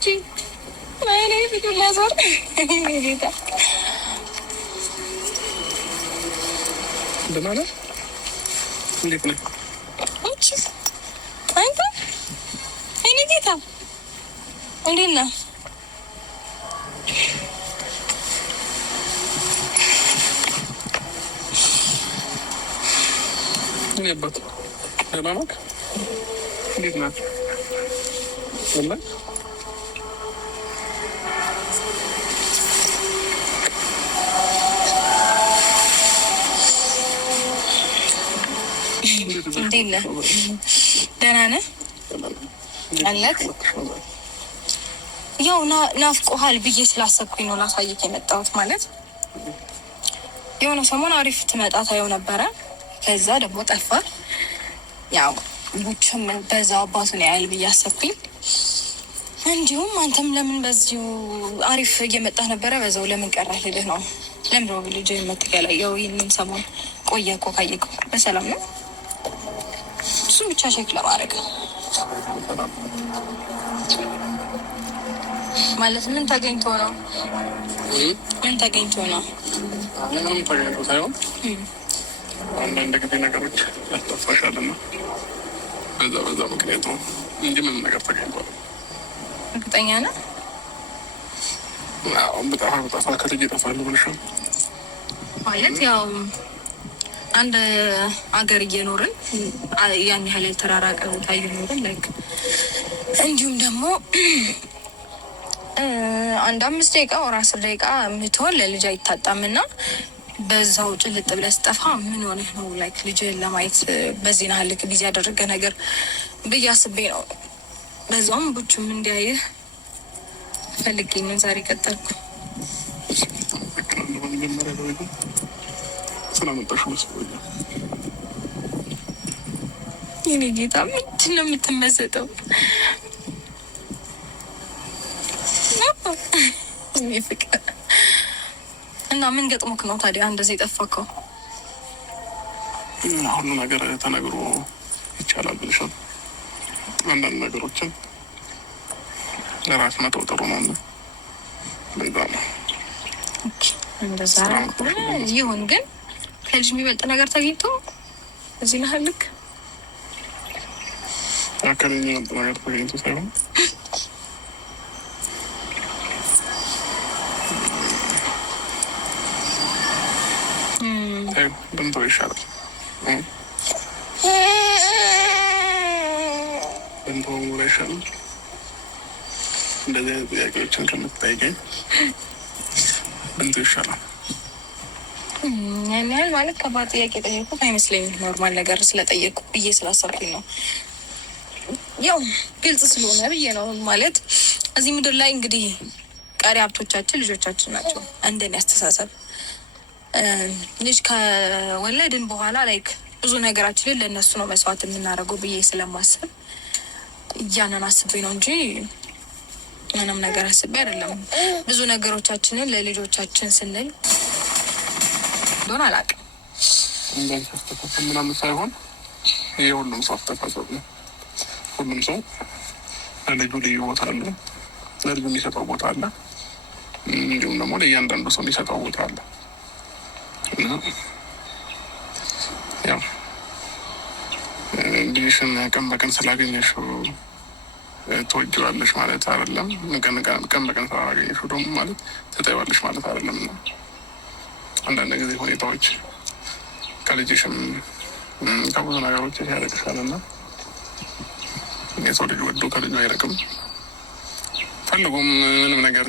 Mana itu lazar? Ini dia. Di mana? Hindi ko na. Ucis. Ano? Ini dia. Hindi na. Ini apa? Ada mak? Hindi na. Wala? እንዴት ነህ? ደህና ነህ? አለክ? ያው ናፍቆሃል ብዬ ስላሰብኩኝ ነው ላሳይክ የመጣሁት። ማለት የሆነ ሰሞን አሪፍ ትመጣ ታየው ነበረ፣ ከዛ ደግሞ ጠፋ። ያው ቡችም በዛው አባቱን ያህል ብዬ አሰብኩኝ። እንዲሁም አንተም ለምን በዚሁ አሪፍ እየመጣህ ነበረ፣ በዛው ለምን ቀረህ ልልህ ነው። ለምን ነው ልጅ የምትገላየው? ይህንም ሰሞን ቆየ እኮ ካየከው። በሰላም ነው? እሱም ብቻ ቼክ ለማድረግ ማለት ምን ተገኝቶ ነው? ምን ተገኝቶ ነው? ምንም ተገኝቶ ሳይሆን አንዳንድ ጊዜ ነገሮች ያስጠፋሻልና በዛ ምክንያት ነው እንጂ ምንም ነገር ተገኝቷል። እርግጠኛ ነህ? በጣፋ ከልጅ ይጠፋሉ ብለሻል ማለት ያው አንድ አገር እየኖርን ያን ያህል ያልተራራቀ ቦታ እየኖርን ላይክ እንዲሁም ደግሞ አንድ 5 ደቂቃ ወር 10 ደቂቃ የምትሆን ለልጅ አይታጣምና በዛው ጭልጥ ብለህ ስጠፋ ምን ሆነህ ነው ላይክ ልጅህን ለማየት በዚህ ያህል ጊዜ ያደረገ ነገር ብዬ አስቤ ነው። በዛውም ቡቹም እንዲያይህ ፈልጌ ነው ዛሬ ቀጠርኩ። ስለመጣሽ መስሎኛል። የኔ ጌታ ምንድን ነው የምትመሰጠው? ፍቅር እና ምን ገጥሞክ ነው ታዲያ እንደዚህ የጠፋከው? ሁሉ ነገር ተነግሮ ይቻላል ብለሻል። አንዳንድ ነገሮችን ለራስ መተው ጥሩ ነው። ለዛ ነው እንደዛ ይሁን። ግን ከልጅ የሚበልጥ ነገር ተገኝቶ እዚህ ነህ ልክ አካል የሚበልጥ ነገር ተገኝቶ ሳይሆን ብንተው ይሻላል። ብንተው ሙላ ይሻላል። እንደዚህ አይነት ጥያቄዎችን ከምትጠይቀኝ ብንተው ይሻላል። ያን ያህል ማለት ከባድ ጥያቄ ጠየቁት አይመስለኝም። ኖርማል ነገር ስለጠየቁ ብዬ ስላሰብኩኝ ነው። ያው ግልጽ ስለሆነ ብዬ ነው። ማለት እዚህ ምድር ላይ እንግዲህ ቀሪ ሀብቶቻችን ልጆቻችን ናቸው። እንደኔ አስተሳሰብ ልጅ ከወለድን በኋላ ላይክ ብዙ ነገራችንን ለእነሱ ነው መስዋዕት የምናደርገው ብዬ ስለማስብ ያንን አስቤ ነው እንጂ ምንም ነገር አስቤ አይደለም። ብዙ ነገሮቻችንን ለልጆቻችን ስንል እንደሆነ አላውቅም። እንደዚህ አስተሳሰብ ምናምን ሳይሆን የሁሉም ሰው አስተሳሰብ ነው። ሁሉም ሰው ለልጁ ልዩ ቦታ አለ፣ ለልጁ የሚሰጠው ቦታ አለ። እንዲሁም ደግሞ ለእያንዳንዱ ሰው የሚሰጠው ቦታ አለ። ያው ልጅሽን ቀን በቀን ስላገኘሽው ትወጂዋለሽ ማለት አይደለም። ቀን በቀን ስላገኘሽው ደግሞ ማለት ትጠይዋለሽ ማለት አይደለም። አንዳንድ ጊዜ ሁኔታዎች ከልጅሽም ከብዙ ነገሮች ያደርግሻልና የሰው ልጅ ወዶ ከልጁ አይረቅም። ፈልጎም ምንም ነገር